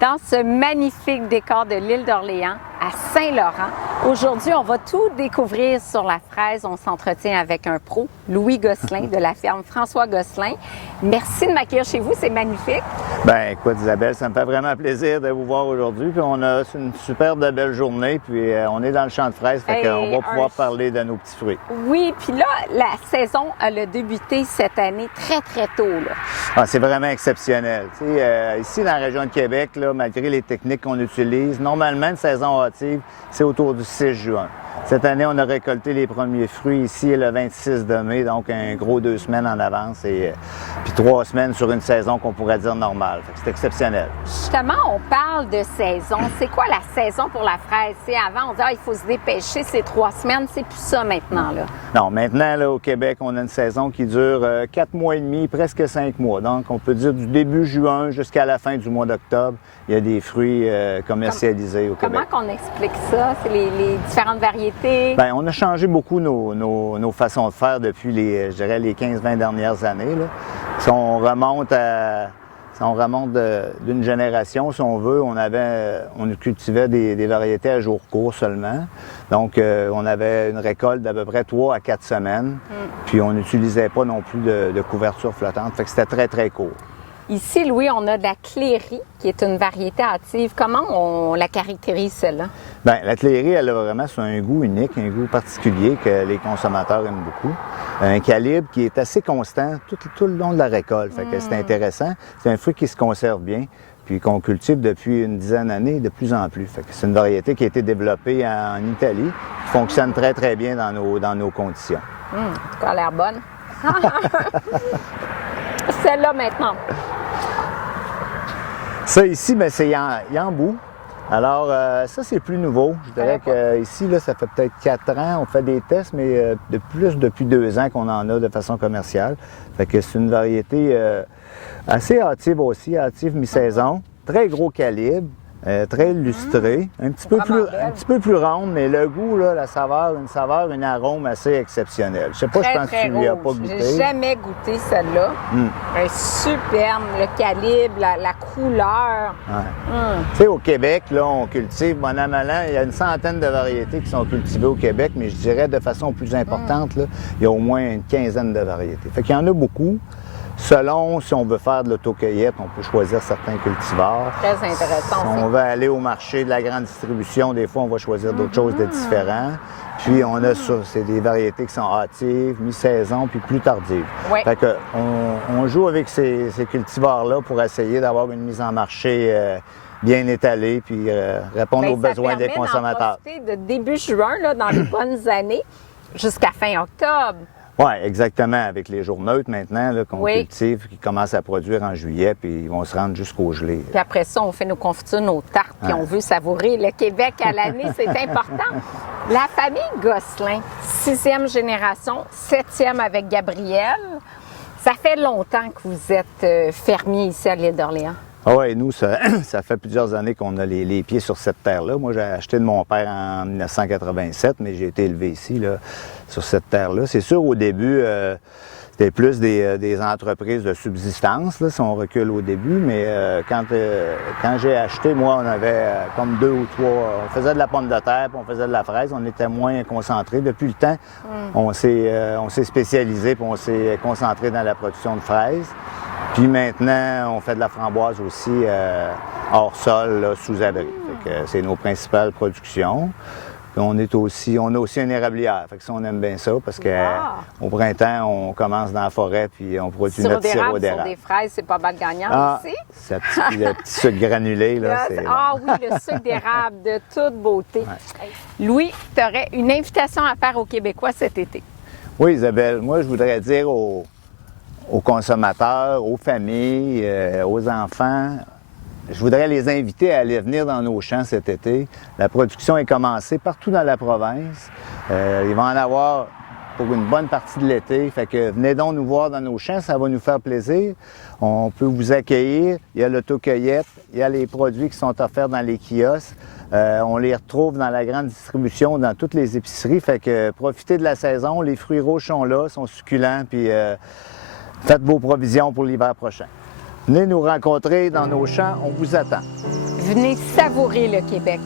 dans ce magnifique décor de l'île d'Orléans à Saint-Laurent. Aujourd'hui, on va tout découvrir sur la fraise. On s'entretient avec un pro, Louis Gosselin de la ferme François Gosselin. Merci de m'accueillir chez vous, c'est magnifique. Bien, écoute Isabelle, ça me fait vraiment plaisir de vous voir aujourd'hui. Puis on a une super belle journée, puis on est dans le champ de fraises, fait qu'on va pouvoir parler de nos petits fruits. Oui, puis là, la saison elle a débuté cette année très tôt. Là. Ah, c'est vraiment exceptionnel. Ici, dans la région de Québec, là, malgré les techniques qu'on utilise, normalement, une saison hâtive, c'est autour du 6 juin. Cette année, on a récolté les premiers fruits ici le 26 de mai, donc un gros 2 semaines en avance et puis 3 semaines sur une saison qu'on pourrait dire normale. C'est exceptionnel. Justement, on parle de saison. C'est quoi la saison pour la fraise? Avant, on disait il faut se dépêcher, c'est 3 semaines. C'est plus ça maintenant. Là. Non, maintenant, là, au Québec, on a une saison qui dure 4 mois et demi, presque 5 mois. Donc, on peut dire du début juin jusqu'à la fin du mois d'octobre, il y a des fruits commercialisés au Québec. Comment qu'on explique ça? C'est les différentes variétés? Bien, on a changé beaucoup nos façons de faire depuis les 15-20 dernières années. Là. Si on remonte d'une génération, si on veut, on cultivait des variétés à jour court seulement. Donc, on avait une récolte d'à peu près 3 à 4 semaines. Puis, on n'utilisait pas non plus de couverture flottante. Fait que c'était très court. Ici, Louis, on a de la Cléry, qui est une variété hâtive. Comment on la caractérise, celle-là? Bien, la Cléry, elle a vraiment un goût unique, un goût particulier que les consommateurs aiment beaucoup. Un calibre qui est assez constant tout le long de la récolte. Fait que c'est intéressant. C'est un fruit qui se conserve bien, puis qu'on cultive depuis une dizaine d'années de plus en plus. Fait que c'est une variété qui a été développée en Italie, qui fonctionne très bien dans nos conditions. En tout cas, elle a l'air bonne. Celle-là, maintenant. Ça ici, bien, c'est Yambou. Alors, ça, c'est plus nouveau. Je dirais qu'ici, ça fait peut-être 4 ans. On fait des tests, mais depuis 2 ans qu'on en a de façon commerciale. Fait que c'est une variété assez hâtive aussi, hâtive mi-saison. Très gros calibre, très lustré, un petit peu plus ronde, mais le goût, là, la saveur, une arôme assez exceptionnelle. Je sais pas, je pense que tu lui as pas goûté. J'ai jamais goûté celle-là. Elle est superbe, le calibre, la couleur. Ouais. Tu sais, au Québec, là, on cultive, bon an, mal an, il y a une centaine de variétés qui sont cultivées au Québec, mais je dirais de façon plus importante, là, il y a au moins une quinzaine de variétés. Fait qu'il y en a beaucoup. Selon si on veut faire de l'autocueillette, on peut choisir certains cultivars. Très intéressant. Si on veut aller au marché de la grande distribution, des fois, on va choisir d'autres choses de différents. Puis, on a ça, c'est des variétés qui sont hâtives, mi-saison, puis plus tardives. Oui. Fait que on joue avec ces cultivars-là pour essayer d'avoir une mise en marché bien étalée, puis répondre aux besoins des consommateurs. Ça permet de début juin, là, dans les bonnes années, jusqu'à fin octobre. Oui, exactement. Avec les jours neutres maintenant qu'on cultive, qui commencent à produire en juillet, puis ils vont se rendre jusqu'au gelé. Puis après ça, on fait nos confitures, nos tartes, puis on veut savourer le Québec à l'année, c'est important. La famille Gosselin, 6e génération, 7e avec Gabriel. Ça fait longtemps que vous êtes fermier ici à l'île d'Orléans. Ah oui, nous, ça fait plusieurs années qu'on a les pieds sur cette terre-là. Moi, j'ai acheté de mon père en 1987, mais j'ai été élevé ici, là, sur cette terre-là. C'est sûr, au début, c'était plus des entreprises de subsistance, là, si on recule au début, mais quand j'ai acheté, moi, on avait comme 2 ou 3... On faisait de la pomme de terre, puis on faisait de la fraise. On était moins concentrés. Depuis le temps, on s'est spécialisé, puis on s'est concentré dans la production de fraises. Puis maintenant, on fait de la framboise aussi hors sol, là, sous abri. C'est nos principales productions. Puis on a aussi une érablière. Fait que ça, on aime bien ça parce qu'au printemps, on commence dans la forêt puis on produit notre sirop d'érable. Sur des fraises, c'est pas mal gagnant aussi. Le petit sucre granulé, là. Oui, le sucre d'érable de toute beauté. Ouais. Louis, tu aurais une invitation à faire aux Québécois cet été. Oui, Isabelle. Moi, je voudrais dire aux consommateurs, aux familles, aux enfants. Je voudrais les inviter à aller venir dans nos champs cet été. La production est commencée partout dans la province. Il va en avoir pour une bonne partie de l'été. Fait que venez donc nous voir dans nos champs, ça va nous faire plaisir. On peut vous accueillir. Il y a l'autocueillette, il y a les produits qui sont offerts dans les kiosques. On les retrouve dans la grande distribution, dans toutes les épiceries. Fait que profitez de la saison. Les fruits rouges sont là, sont succulents. Puis faites vos provisions pour l'hiver prochain. Venez nous rencontrer dans nos champs, on vous attend. Venez savourer le Québec.